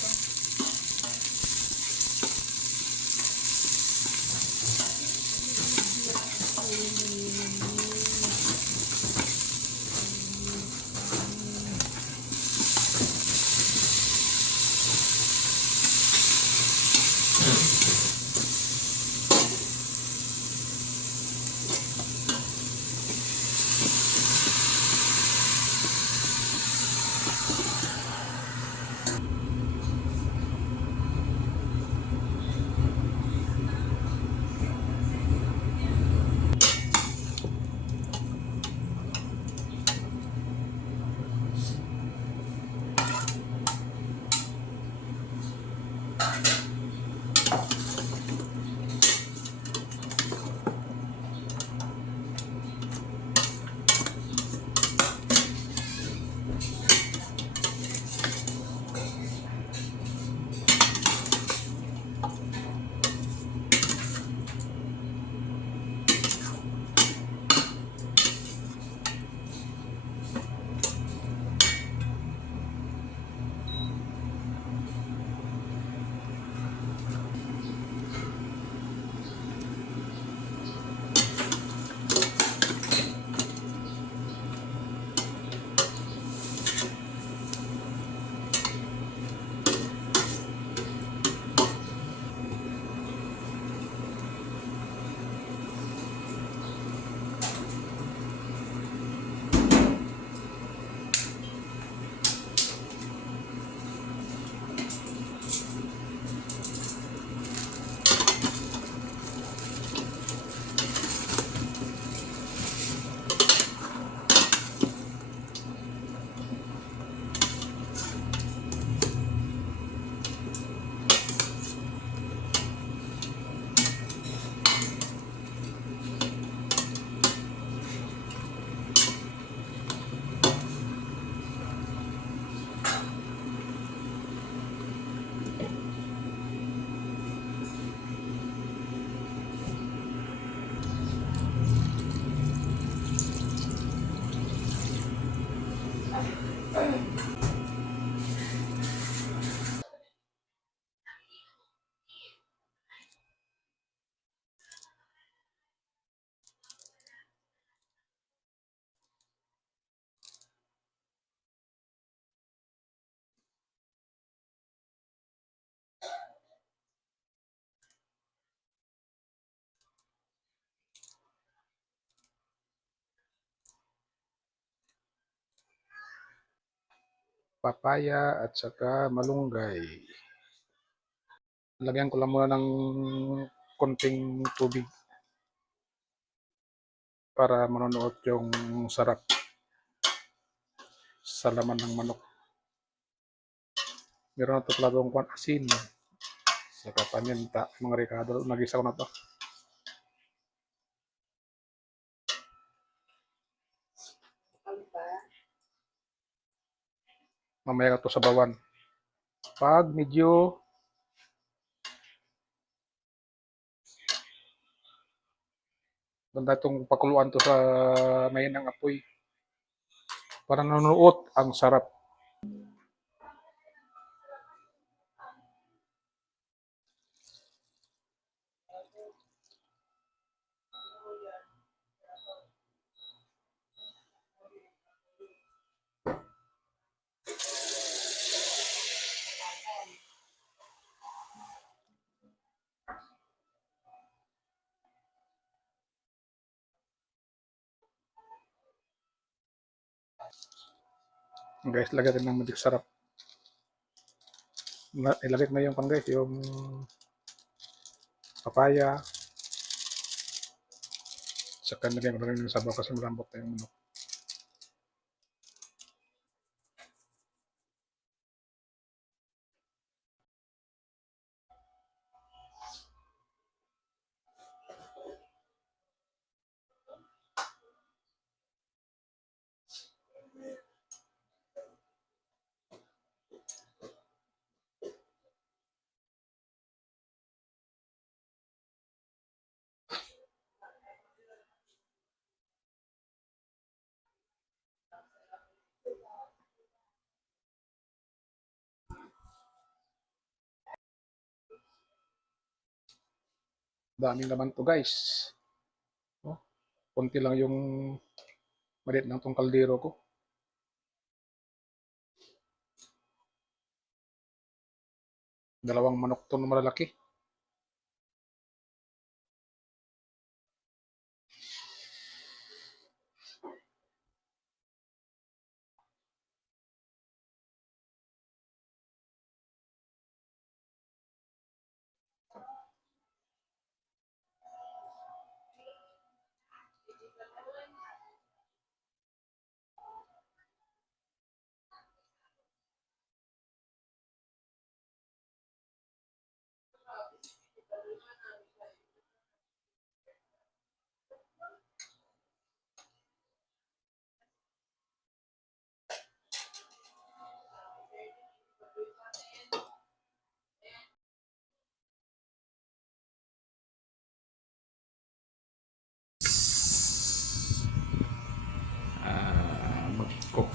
may Papaya at saka malunggay. Lagyan ko lang muna ng konting tubig para manunuot yung sarap sa laman ng manok. Meron na ito pala itong kwan asin. Saka paminta, mga ricado. Nagisa ko na to. Mamaya ka to sa bawan. Pag medyo Ganda itong pakuluan to sa may ng apoy. Para nanunuot ang sarap. Guys, lagyan din ng magic sarap. Na- Ilagay na yung pang guys, yung papaya. Saka nilagyan ko na rin yung sabaw kasi malambot na yung manok. Daming naman to guys. Oh, konti lang yung maliit ng tong kaldero ko. Dalawang manok to na malalaki.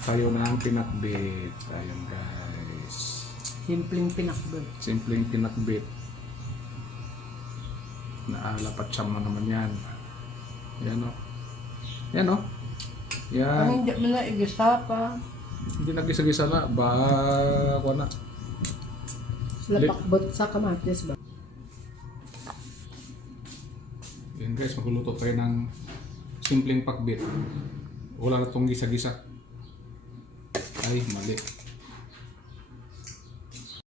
Tayo ng pinakbit. Ayan guys. Simpleng pinakbol. Simpleng pinakbit. Naalapat siyam na naman yan. Yan o. Yan o. Yan. Anong di mo na igisa pa? Hindi nagisa-gisa na. Ba, na. Sila pakbot sa kamatis ba? Yan guys, magluluto tayo ng simpleng pakbit. Wala na tong gisa-gisa. abismal.